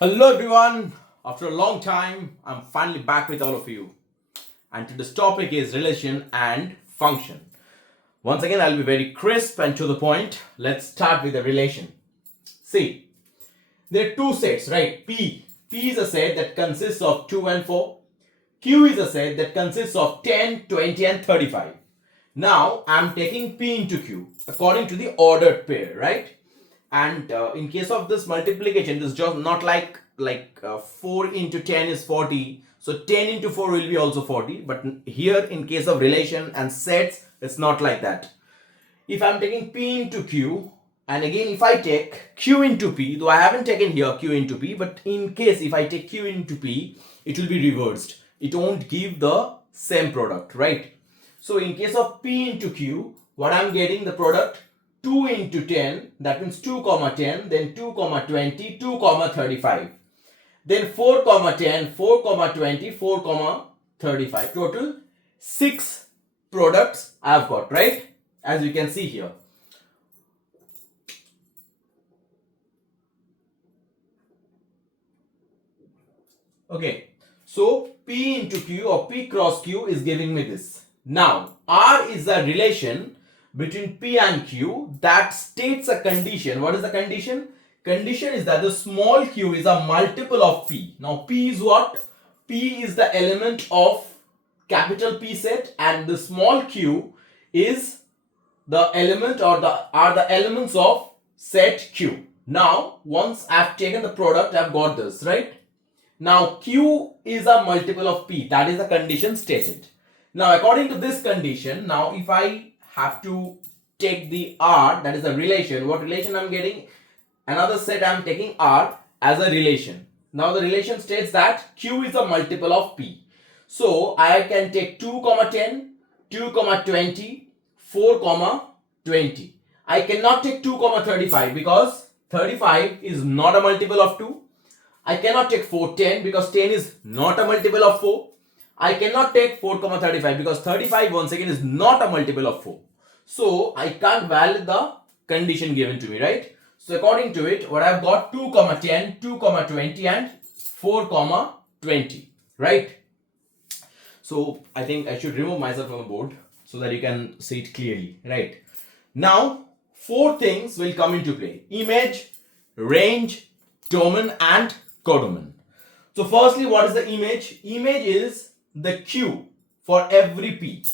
Hello everyone, after a long time I'm finally back with all of you, and today's topic is relation and function. Once again I'll be very crisp and to the point. Let's start with the relation. See, there are two sets, right? P is a set that consists of 2 and 4. Q is a set that consists of 10, 20 and 35. Now I'm taking P into Q according to the ordered pair, right? And in case of this multiplication, this is just not like 4 into 10 is 40, so 10 into 4 will be also 40. But here in case of relation and sets, it's not like that. If I'm taking P into Q, and again if I take Q into P, though I haven't taken here Q into P, but in case if I take Q into P, it will be reversed. It won't give the same product, right? So in case of P into Q, what I'm getting the product 2 into 10, that means 2 comma 10, then 2 comma 20, 2 comma 35, then 4 comma 10, 4 comma 20, 4 comma 35. Total 6 products I've got, right? As you can see here. Okay, so P into Q or P cross Q is giving me this. Now, R is the relation between P and Q that states a condition. What is the condition? Condition is that the small q is a multiple of P. Now, P is what? P is the element of capital P set, and the small q is the element or are the elements of set Q. Now, once I've taken the product, I've got this, right? Now, Q is a multiple of P. That is the condition stated. Now, according to this condition, now if I have to take the R, that is a relation. What relation I'm getting? Another set I'm taking R as a relation. Now, the relation states that Q is a multiple of P. So, I can take 2 comma 10, 2 comma 20, 4 comma 20. I cannot take 2 comma 35 because 35 is not a multiple of 2. I cannot take 4, 10 because 10 is not a multiple of 4. I cannot take 4 comma 35 because 35 once again is not a multiple of 4. So I can't validate the condition given to me, right? So according to it, what I've got 2 comma 10, 2 comma 20 and 4 comma 20, right? So I think I should remove myself from the board so that you can see it clearly, right? Now 4 things will come into play: image, range, domain and codomain. So firstly, what is the image? Image is the Q for every P.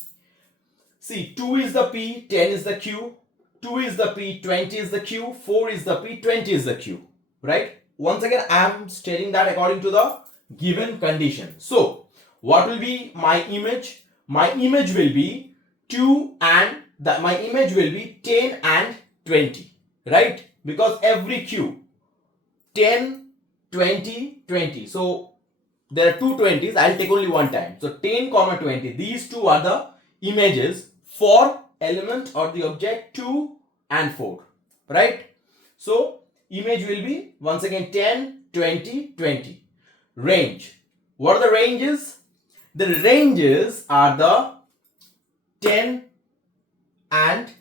See, 2 is the P, 10 is the Q, 2 is the P, 20 is the Q, 4 is the P, 20 is the Q, right? Once again, I am stating that according to the given condition. So, what will be my image? My image will be 2 and my image will be 10 and 20, right? Because every Q, 10, 20, 20. So there are two 20s. I'll take only one time. So 10 comma 20. These two are the images for element or the object 2 and 4. Right? So image will be once again 10, 20, 20. Range. What are the ranges? The ranges are the 10 and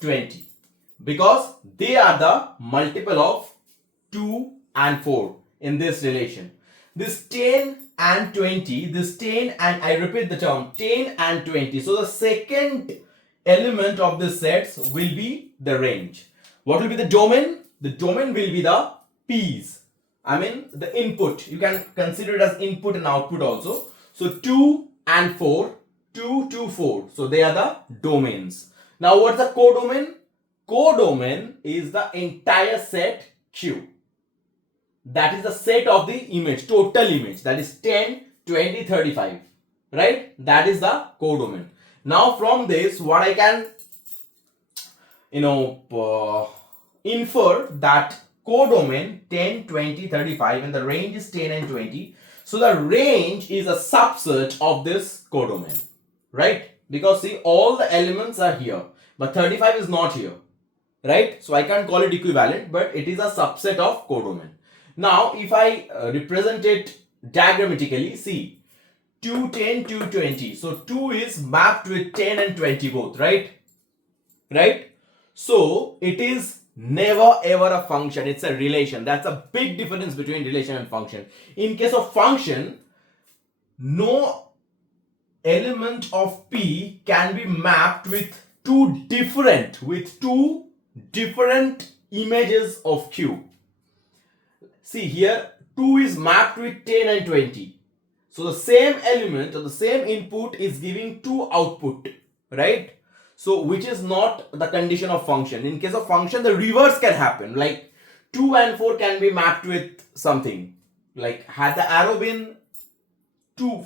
20 because they are the multiple of 2 and 4 in this relation. This 10 and 20, this 10 and I repeat the term 10 and 20. So the second element of this sets will be the range. What will be the domain? The domain will be the P's. I mean the input. You can consider it as input and output also. So 2 and 4, 2 to 4. So they are the domains. Now what's the codomain? Codomain is the entire set Q. That is the set of the image, total image, that is 10, 20, 35, right? That is the codomain. Now from this, what I can infer that codomain 10, 20, 35 and the range is 10 and 20. So the range is a subset of this codomain, right? Because see, all the elements are here, but 35 is not here, right? So I can't call it equivalent, but it is a subset of codomain. Now, if I represent it diagrammatically, see 2, 10, 2, 20. So 2 is mapped with 10 and 20 both, right? Right? So it is never ever a function. It's a relation. That's a big difference between relation and function. In case of function, no element of P can be mapped with two different images of Q. See here, 2 is mapped with 10 and 20. So the same element or the same input is giving two output, right? So which is not the condition of function. In case of function, the reverse can happen. Like 2 and 4 can be mapped with something. Like had the arrow been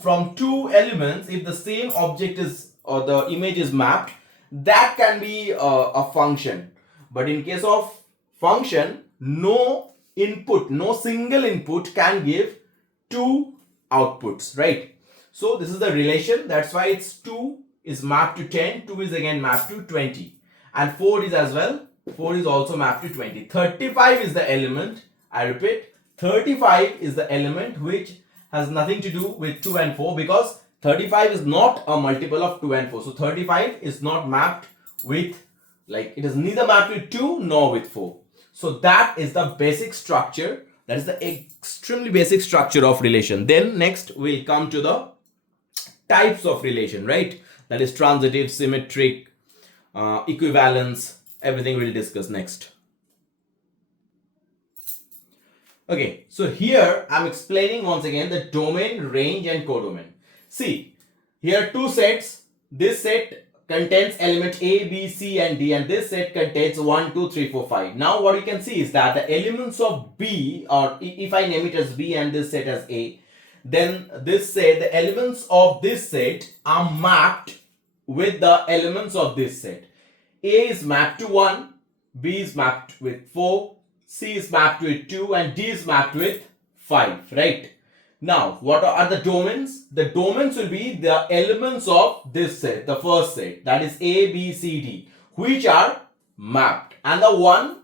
from two elements, if the same object is or the image is mapped, that can be a function. But in case of function, no single input can give two outputs, right? So this is the relation. That's why it's 2 is mapped to 10, 2 is again mapped to 20, and 4 is as well. 4 is also mapped to 20. 35 is the element. I repeat, 35 is the element which has nothing to do with 2 and 4, because 35 is not a multiple of 2 and 4. So 35 is not mapped with, like, it is neither mapped with 2 nor with 4. So that is the basic structure. That is the extremely basic structure of relation. Then next we'll come to the types of relation, right? That is transitive, symmetric, equivalence, everything we'll discuss next. Okay, so here I'm explaining once again the domain, range and codomain. See, here two sets. This set contains element A, B, C and D, and this set contains 1, 2, 3, 4, 5. Now what you can see is that the elements of B, or if I name it as B and this set as A, then this set, the elements of this set are mapped with the elements of this set. A is mapped to 1, B is mapped with 4, C is mapped with 2 and D is mapped with 5, right? Now, what are the domains? The domains will be the elements of this set, the first set, that is A, B, C, D, which are mapped. And the one,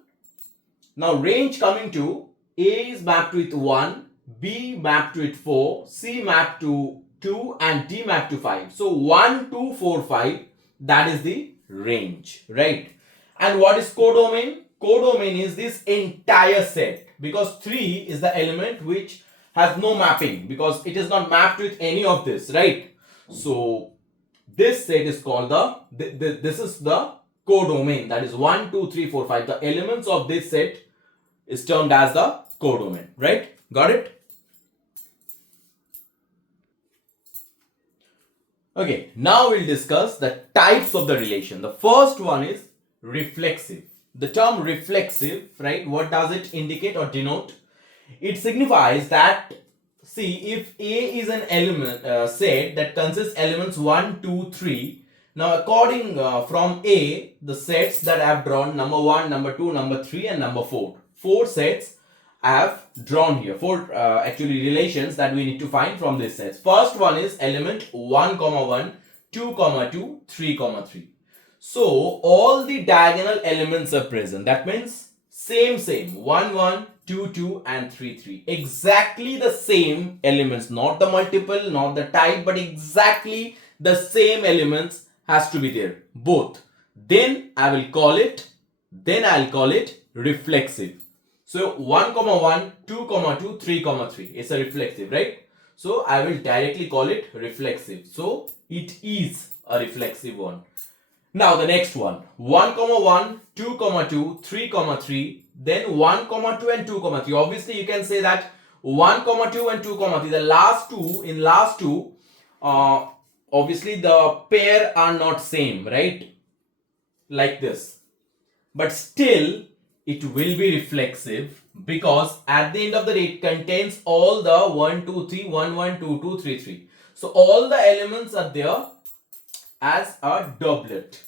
now range coming to, A is mapped with 1, B mapped with 4, C mapped to 2 and D mapped to 5. So 1, 2, 4, 5, that is the range, right? And what is codomain? Codomain is this entire set, because 3 is the element which has no mapping, because it is not mapped with any of this, right? So this set is called this is the codomain. That is 1, 2, 3, 4, 5. The elements of this set is termed as the codomain, right? Got it? Okay, now we'll discuss the types of the relation. The first one is reflexive. The term reflexive, right, what does it indicate or denote? It signifies that, see, if A is an element set that consists elements 1, 2, 3. Now according from A, the sets that I have drawn, number 1, number 2, number 3 and number 4. 4 sets I have drawn here. 4 actually relations that we need to find from this set. First one is element 1, 1, 2, 2, 3, 3. So all the diagonal elements are present. That means same 1, 1, 2, 2 and 3, 3. Exactly the same elements, not the multiple, not the type, but exactly the same elements has to be there, both. Then I'll call it reflexive. So 1, 1, 2, 2, 3, 3. It's a reflexive, right? So I will directly call it reflexive. So it is a reflexive one. Now the next one, 1, 1, 2, 2, 3, 3, then 1, 2 and 2, 3. Obviously you can say that 1, 2 and 2, 3, the last two, obviously the pair are not same, right? Like this. But still it will be reflexive, because at the end of the day it contains all the 1, 2, 3, 1, 1, 2, 2, 3, 3. So all the elements are there as a doublet.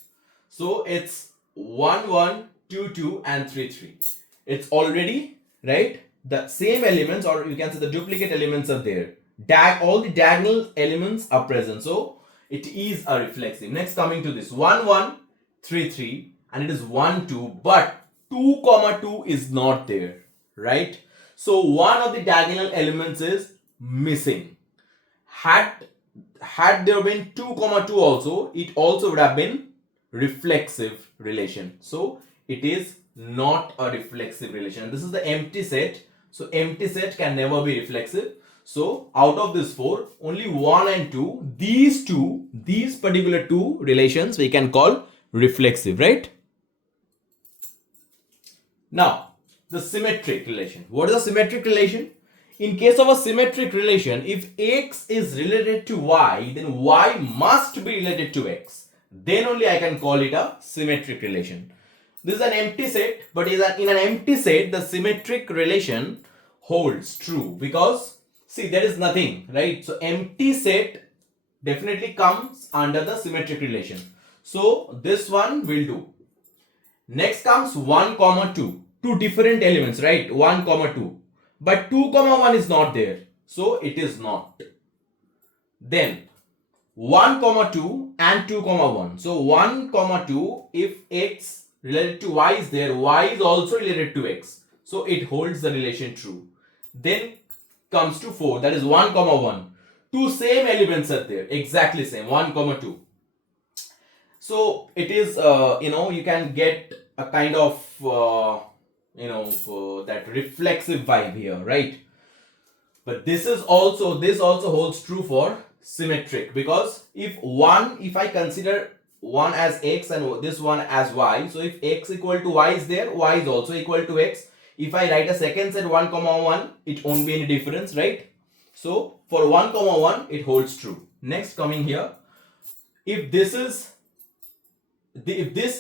So it's 1, 1, 2, 2 and 3, 3. It's already, right, the same elements, or you can say the duplicate elements are there. All the diagonal elements are present. So it is a reflexive. Next, coming to this 1, 1, 3, 3 and it is 1, 2, but 2, 2 is not there, right? So one of the diagonal elements is missing. Had there been 2, 2 also, it also would have been reflexive relation. So it is not a reflexive relation. This is the empty set. So empty set can never be reflexive. So out of this 4, only 1 and 2, these particular 2 relations we can call reflexive, right? Now, the symmetric relation. What is a symmetric relation? In case of a symmetric relation, if x is related to y, then y must be related to x. Then only I can call it a symmetric relation. This is an empty set, but in an empty set, the symmetric relation holds true because, see, there is nothing, right? So empty set definitely comes under the symmetric relation. So this one will do. Next comes 1, 2. Two different elements, right? 1, 2. But 2, 1 is not there. So it is not. Then 1, 2 and 2, 1. So 1, 2, if x related to y is there, y is also related to x. So it holds the relation true. Then comes to 4, that is 1, 1. Two same elements are there, exactly same, 1, 2. So it is, you can get a kind of, that reflexive vibe here, right? But this also holds true for symmetric, because if I consider 1 as x and this one as y, so if x equal to y is there, y is also equal to x. If I write a second set 1, 1, it won't be any difference, right? So for 1, 1, it holds true. Next, coming here, if this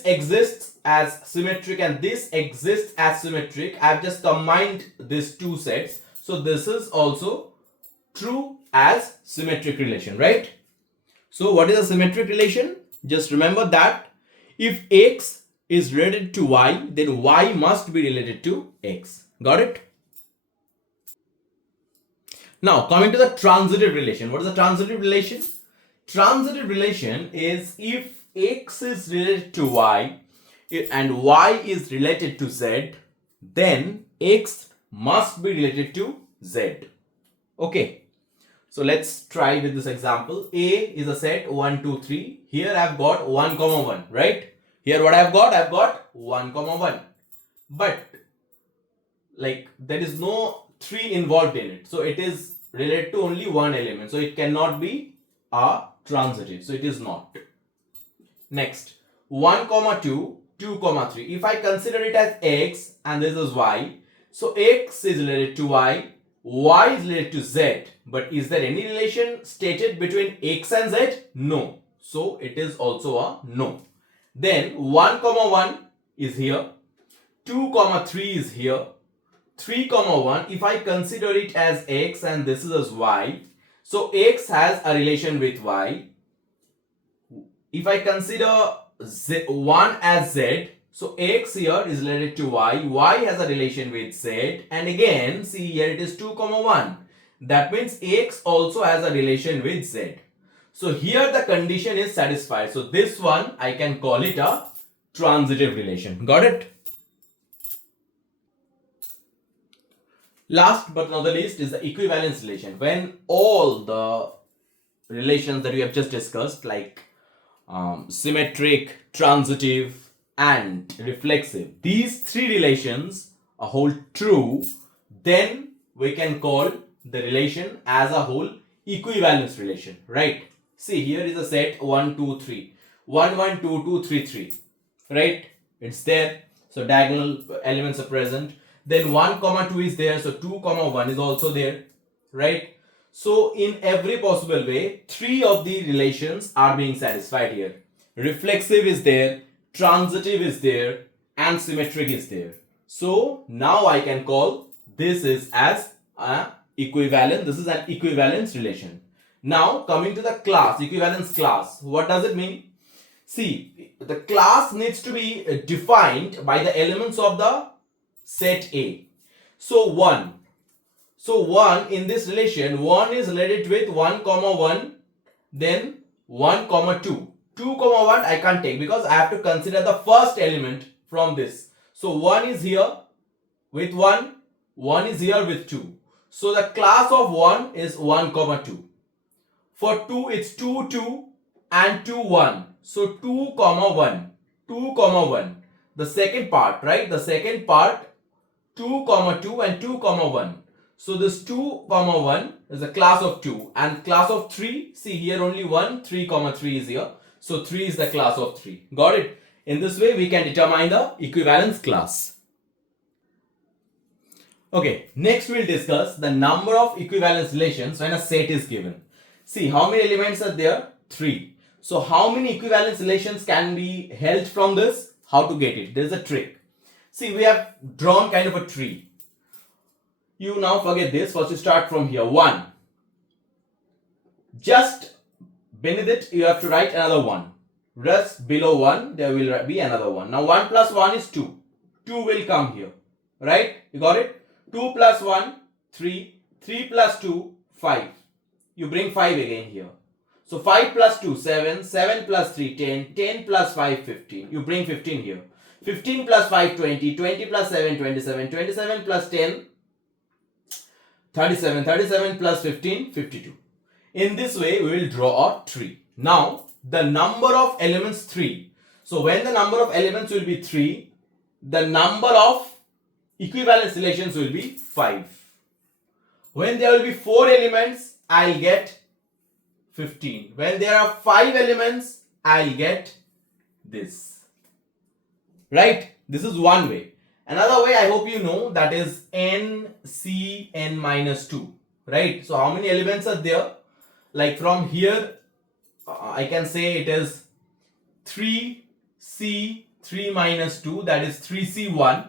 exists as symmetric and this exists as symmetric, I've just combined these two sets. So this is also true as symmetric relation, right? So what is a symmetric relation? Just remember that if x is related to y, then y must be related to x. Got it? Now coming to the transitive relation. What is the transitive relation? Transitive relation is if x is related to y and y is related to z, then x must be related to z. Okay. So let's try with this example. A is a set 1, 2, 3. Here I've got 1, 1, right? Here what I've got 1, 1. But like there is no 3 involved in it. So it is related to only one element. So it cannot be a transitive. So it is not. Next, 1, 2, 2, 3. If I consider it as x and this is y, so x is related to y is related to z. But is there any relation stated between x and z? No. So it is also a no. Then 1, 1 is here. 2, 3 is here. 3, 1. If I consider it as x and this is as y, so x has a relation with y. If I consider 1 as z, so x here is related to y has a relation with z, and again see here it is 2, 1. That means x also has a relation with z. So here the condition is satisfied. So this one I can call it a transitive relation. Got it? Last but not the least is the equivalence relation. When all the relations that we have just discussed, like symmetric, transitive and reflexive, these 3 relations hold true, then we can call the relation as a whole equivalence relation, right? See, here is a set 1, 2, 3. 1, 1, 2, 2, 3, 3. Right? It's there. So diagonal elements are present. Then 1, 2 is there. So 2, 1 is also there. Right? So in every possible way, 3 of the relations are being satisfied here. Reflexive is there, transitive is there, and symmetric is there. So now I can call this is as a equivalent. This is an equivalence relation. Now coming to the class, equivalence class. What does it mean? See, the class needs to be defined by the elements of the set A. So 1. So 1 in this relation, 1 is related with 1, 1, then 1, 2. 2, 1 I can't take because I have to consider the first element from this. So 1 is here with 1, 1 is here with 2. So the class of 1 is 1, 2. For 2 it's 2, 2 and 2, 1. So 2, 1, 2, 1. the second part, right? The second part 2 comma 2 and 2 comma 1. So this 2 comma 1 is a class of 2 and class of 3, see here only 1, 3 comma 3 is here. So 3 is the class of 3. Got it? In this way we can determine the equivalence class. Okay, next we'll discuss the number of equivalence relations when a set is given. See, how many elements are there? 3. So how many equivalence relations can be held from this? How to get it? There's a trick. See, we have drawn kind of a tree. You now forget this. First you start from here. 1. Just beneath it you have to write another 1. Just below 1 there will be another 1. Now 1 plus 1 is 2. 2 will come here. Right? You got it? 2 plus 1, 3. 3 plus 2, 5. You bring 5 again here. So 5 plus 2, 7. 7 plus 3, 10. 10 plus 5, 15. You bring 15 here. 15 plus 5, 20. 20 plus 7, 27. 27 plus 10, 37. 37 plus 15, 52. In this way, we will draw a tree. Now, the number of elements 3. So, when the number of elements will be 3, the number of equivalence relations will be 5. When there will be 4 elements, I'll get 15. When there are 5 elements, I'll get this. Right? This is one way. Another way I hope you know, that is n, c, n minus 2. Right? So how many elements are there? Like from here, I can say it is 3c, 3 minus 2, that is 3c1.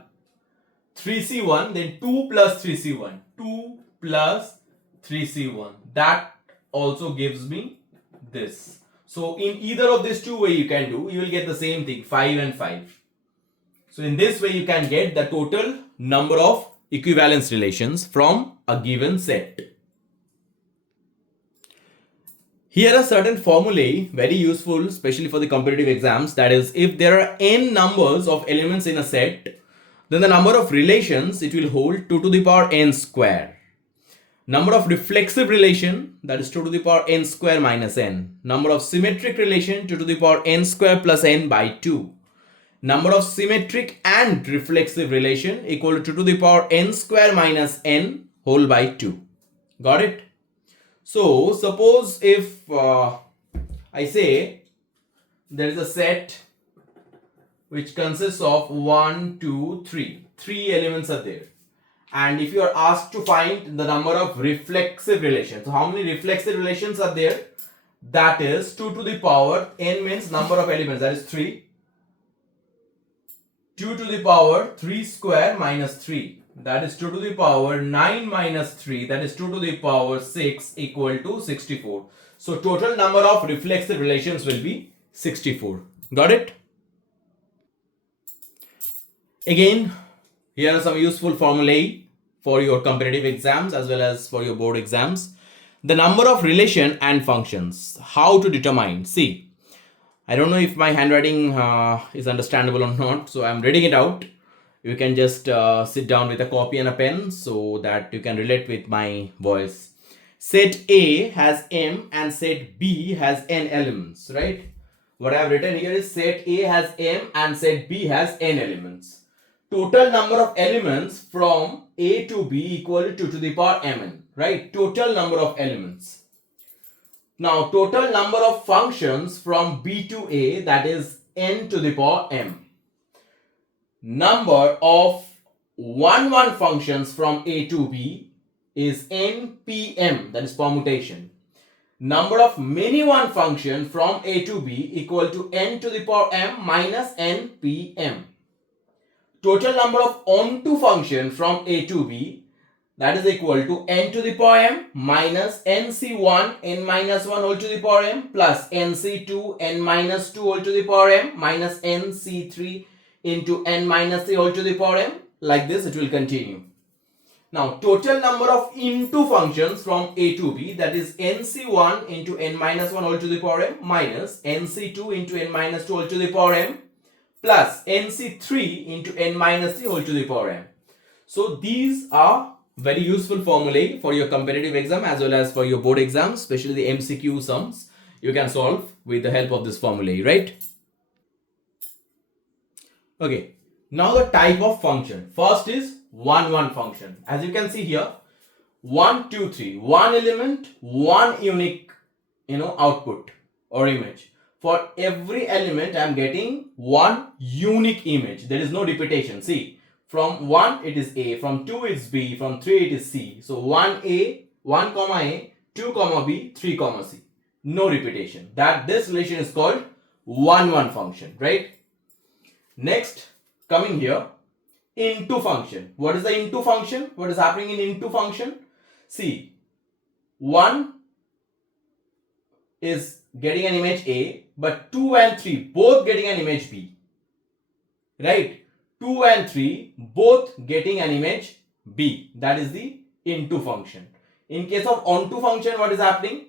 3c1, then 2 plus 3c1. 2 plus 3c1. That also gives me this. So in either of these two way you can do, you will get the same thing, 5 and 5. So in this way you can get the total number of equivalence relations from a given set. Here are certain formulae very useful, especially for the competitive exams. That is, if there are n numbers of elements in a set, then the number of relations it will hold 2 to the power n square. Number of reflexive relation, that is 2 to the power n square minus n. Number of symmetric relation, 2 to the power n square plus n by 2. Number of symmetric and reflexive relation equal to 2 to the power n square minus n whole by 2. Got it? So suppose if I say there is a set which consists of 1, 2, 3. 3 elements are there. And if you are asked to find the number of reflexive relations, so how many reflexive relations are there? That is 2 to the power n means number of elements, that is 3. 2 to the power 3 square minus 3, that is 2 to the power 9 minus 3, that is 2 to the power 6 equal to 64. So total number of reflexive relations will be 64. Got it? Again, here are some useful formulae for your competitive exams as well as for your board exams. The number of relation and functions. How to determine? See, I don't know if my handwriting is understandable or not, so I'm reading it out. You can just sit down with a copy and a pen so that you can relate with my voice. Set A has M and set B has N elements, right? What I have written here is set A has M and set B has N elements. Total number of elements from A to B equal to 2 to the power Mn, right? Total number of elements. Now, total number of functions from B to A, that is n to the power m. Number of 1 functions from A to B is npm, that is permutation. Number of many one function from A to B equal to n to the power m minus npm. Total number of onto function from A to B, that is equal to n to the power m minus nc1 n minus 1 whole to the power m plus nc2 n minus 2 whole to the power m minus nc3 into n minus 3 whole to the power m. Like this it will continue. Now total number of into functions from A to B, that is nc1 into n minus 1 whole to the power m minus nc2 into n minus 2 whole to the power m plus nc3 into n minus 3 whole to the power m. So these are very useful formulae for your competitive exam as well as for your board exams, especially the MCQ sums. You can solve with the help of this formulae, right? Okay, Now the type of function. First is 1, 1 function. As you can see here, 1, 2, 3. One element, one unique, output or image. For every element, I am getting one unique image. There is no repetition. See, from 1 it is A, from 2 it is B, from 3 it is C. So 1A, 1 comma A, 2 comma B, 3 comma C. No repetition. This relation is called 1, 1 function, right? Next, coming here, into function. What is the into function? What is happening in into function? See, 1 is getting an image A, but 2 and 3 both getting an image B. Right? 2 and 3 both getting an image B. That is the into function. In case of onto function, what is happening?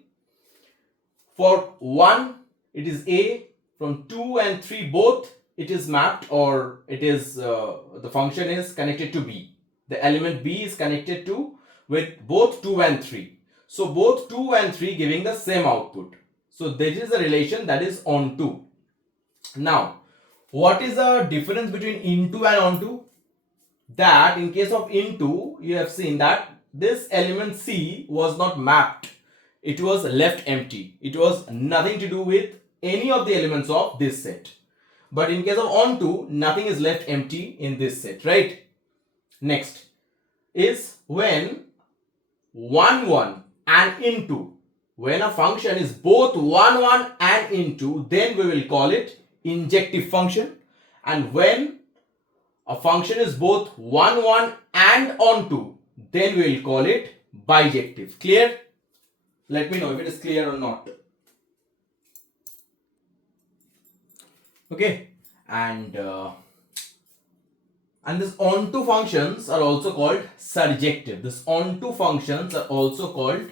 For 1, it is A. From 2 and 3 both, it is mapped, or it is the function is connected to B. The element B is connected to with both 2 and 3. So both 2 and 3 giving the same output. So this is a relation that is onto. Now, what is the difference between into and onto? That in case of into, you have seen that this element C was not mapped. It was left empty. It was nothing to do with any of the elements of this set. But in case of onto, nothing is left empty in this set, right? Next is when 1, 1 and into. When a function is both 1, 1 and into, then we will call it injective function. And when a function is both 1, 1 and onto, then we will call it bijective. Clear? Let me know if it is clear or not. Okay, and this onto functions are also called surjective. This onto functions are also called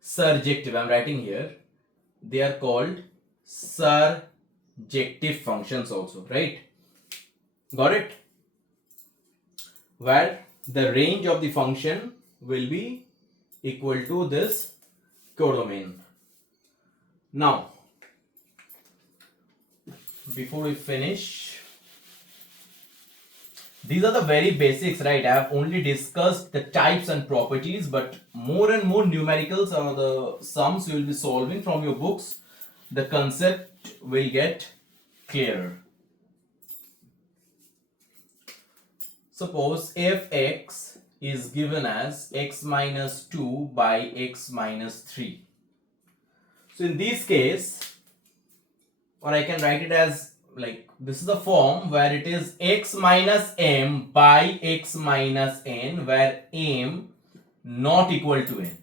surjective. I am writing here. They are called surjective functions also, right? Got it? Where the range of the function will be equal to this codomain. Now, before we finish, these are the very basics, right? I have only discussed the types and properties, but more and more numericals are the sums you will be solving from your books. The concept will get clearer. Suppose if x is given as x minus 2 by x minus 3. So in this case, or I can write it as like this is a form where it is x minus m by x minus n, where m not equal to n.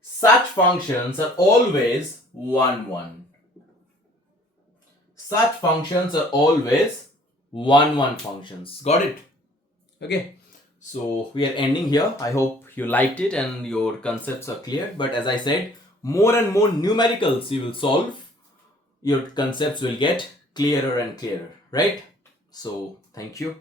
Such functions are always 1, 1. Such functions are always 1, 1 functions. Got it? Okay. So we are ending here. I hope you liked it and your concepts are clear. But as I said, more and more numericals you will solve, your concepts will get clearer and clearer, right? So thank you.